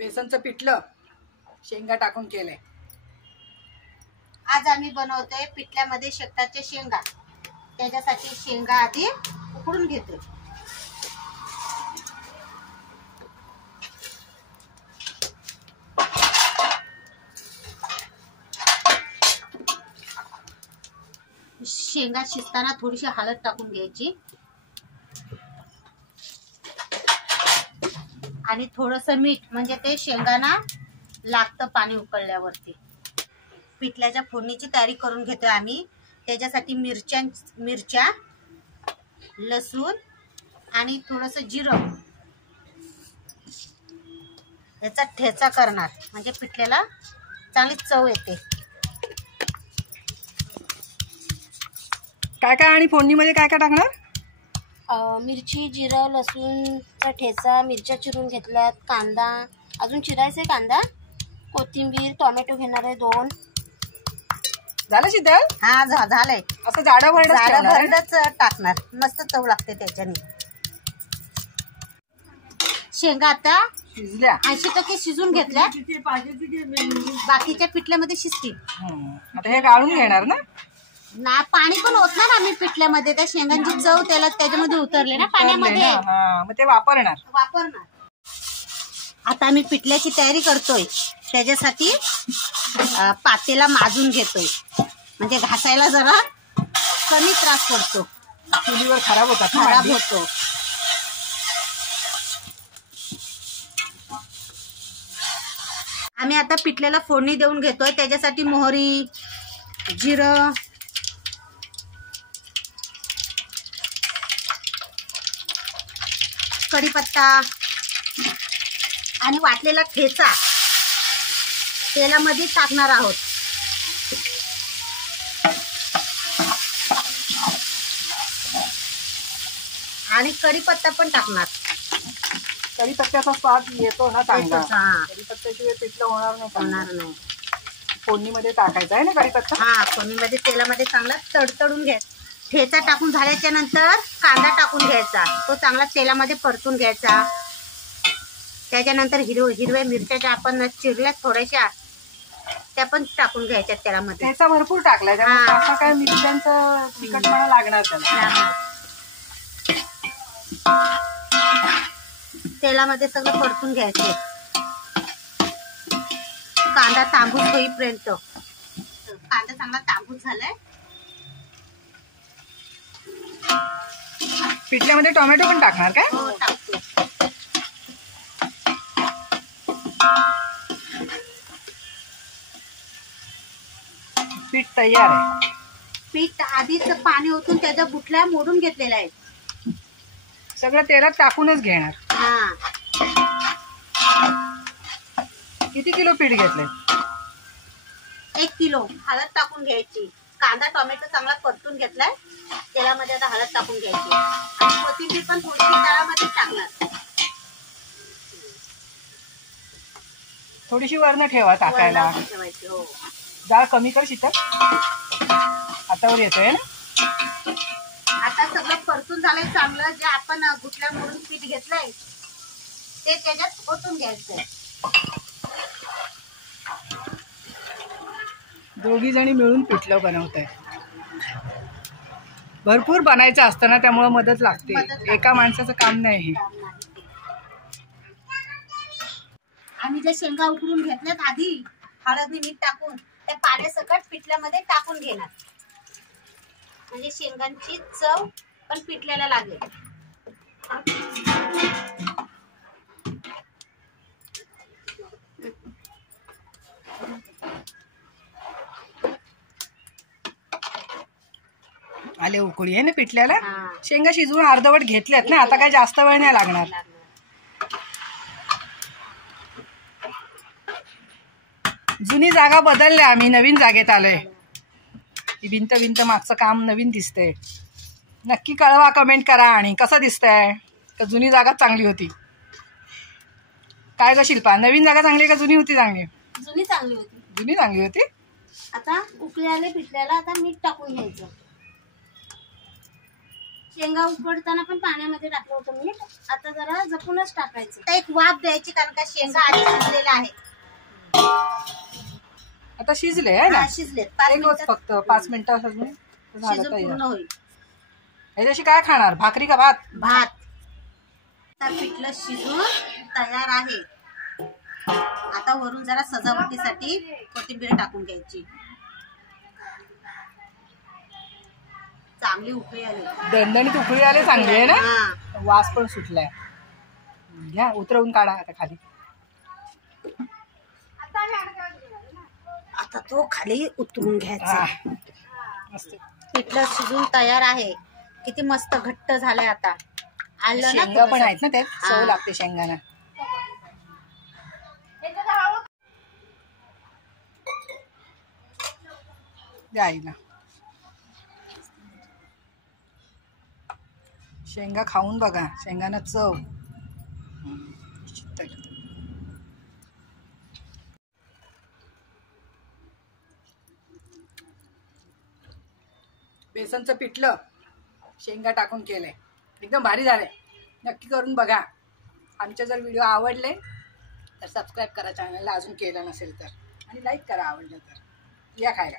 बेसनचं पिठलं शेंगा टाकून केलंय। आज आम्ही बनवतोय पिठल्यामध्ये शेकटाच्या शेंगा। त्याच्यासाठी शेंगा आधी उकडून घेतोय। शेंगा शिजताना थोडीशी हळद टाकून घ्यायची आणि थोडंसं मीठ, म्हणजे ते शेंगांना लागतं पाणी उकळल्यावरती। पिठल्याच्या फोडणीची तयारी करून घेतोय आम्ही। त्याच्यासाठी मिरच्या, लसूण आणि थोडंसं जिरं याचा ठेचा करणार, म्हणजे पिठल्याला चांगली चव येते। काय काय आणि फोडणीमध्ये काय काय टाकणार? मिरची, जिरं, लसूणचा ठेचा, मिरच्या चिरून घेतल्यात, कांदा अजून चिरायचा कांदा, कोथिंबीर, टोमॅटो घेणार आहे 2। झालं शीतल? हा झालंय। असं जाडं भरडच टाकणार, मस्त चव लागते त्याच्याने। शेंगा आता शिजल्या, 80% शिजून घेतल्या, बाकीच्या पिठल्यामध्ये शिजतील। आता हे गाळून घेणार ना? पाणी पण ओतणार आम्ही पिठल्यामध्ये, त्या शेंगांची चव त्याच्यामध्ये उतरले ना पाण्यामध्ये, मग ते वापरणार। आता आम्ही पिठल्याची तयारी करतोय। त्याच्यासाठी पातेला माजून घेतोय, म्हणजे घासायला जरा कमी त्रास पडतो, चुलीवर खराब होतो। आम्ही आता पिठल्याला फोडणी देऊन घेतोय। त्याच्यासाठी मोहरी, जिरं, कढीपत्ता आणि वाटलेला ठेचा तेलामध्ये टाकणार आहोत। आणि कढीपत्ता पण टाकणार। कढीपत्त्याचा स्वाद येतो ना चांगला। कढीपत्त्याशिवाय पिठलं होणार नाही। फोडणीमध्ये टाकायचं आहे ना कढीपत्ता? हा, फोडणीमध्ये तेलामध्ये चांगला तडतडून घ्यायचा। ठेचा टाकून झाल्याच्या नंतर कांदा टाकून घ्यायचा, तो चांगला तेलामध्ये परतून घ्यायचा। त्याच्यानंतर हिरव्या मिरच्या ज्या आपण चिरल्या थोड्याशा, त्या पण टाकून घ्यायच्या तेलामध्ये। ठेचा भरपूर टाकलाय, त्यामुळे काय मिरच्यांचं तिखटपणा लागणार त्याला। तेलामध्ये सगळं परतून घ्यायचे, कांदा तांबूस होईपर्यंत। कांदा चांगला तांबूस झालाय। पिठल्यामध्ये टोमॅटो पण टाकणार काय? हो, टाकतो। पीठ तयार आहे। पीठ आधीच पाणी ओतून त्याच्या गुठल्या मोडून घेतलेला आहे, सगळं तेलात टाकूनच घेणार। हा। किती किलो पीठ घेतलंय? 1 किलो। हळद टाकून घ्यायची, कांदा टोमॅटो चांगला परतून घेतलाय, तेलामध्ये आता हळद टाकून घ्यायची आणि कोथिंबीर पण थोडीशी तळामध्ये टाकणार। थोडीशी वरण ठेवा टाकायला। ठेवायची, हो। जाळ कमी कर शीतल, हातावर येतोय ना। आता सगळं परतून झालंय चांगलं। जे आपण गुठल्या मोडून पीठ घेतलंय ते त्याच्यात ओतून घ्यायचंय। दोघी जणी मिळून पिठलं बनवताय। भरपूर बनायचं असतं ना, त्यामुळे मदत लागते। एका माणसाचं काम नाही हे। आम्ही जे शेंगा उकडून घेतल्यात आधी हळद मीठ टाकून, त्या पाण्यासकट पिठल्यामध्ये टाकून घेणार, म्हणजे शेंगांची चव पण पिठल्याला लागेल। आले उकळी आहे ना पिठल्याला। शेंगा शिजवून अर्धवट घेतल्यात ना, आता काय जास्त वेळ नाही लागणार। जुनी जागा बदलल्या, आम्ही नवीन जागेत आलोय। भिंत मागचं काम नवीन दिसतंय। नक्की कळवा, कमेंट करा। आणि कसं दिसतंय, का जुनी जागा चांगली होती? काय ग शिल्पा, नवीन जागा चांगली का जुनी होती चांगली? जुनी चांगली होती। जुनी चांगली होती। आता उकळी आले पिठल्याला, आता मीठ टाकून घ्यायचं। शेंगा उकडताना पण पाण्यामध्ये टाकलं होतं मी. आता जरा जपूनच टाकायचं. आता एक वाफ द्यायची कारण का शेंगा आधी शिजलेल्या आहेत. आता शिजले आहे ना? शिजले. फक्त 5 मिनिटं शिजून पूर्ण होईल. याच्याशी काय खाणार, भाकरी का भात? भात. आता पिठलं शिजून तयार आहे. आता वरून जरा सजावटीसाठी कोथिंबीर टाकून घ्यायची. चांगली उकळी आली. दणदणीत उकळी आली, चांगली आहे ना? वास पण सुटलाय. घ्या, उतरवून काढा आता खाली. आता तो खाली उतरून घ्यायचा. मस्त. पिठलं शिजून तयार आहे. किती मस्त घट्ट झालंय. आता आलं ना, शेंगा पण आहेत ना त्यात, चव लागते शेंगाना. द्यायला शेंगा खाऊन बघा, शेंगाना चव. बेसनचं पिठलं शेंगा टाकून केलंय, एकदम भारी झालंय. नक्की करून बघा. आमचे जर व्हिडिओ आवडले तर सबस्क्राईब करा चॅनलला, अजून केलं नसेल तर, आणि लाईक करा आवडलं तर. या खायला.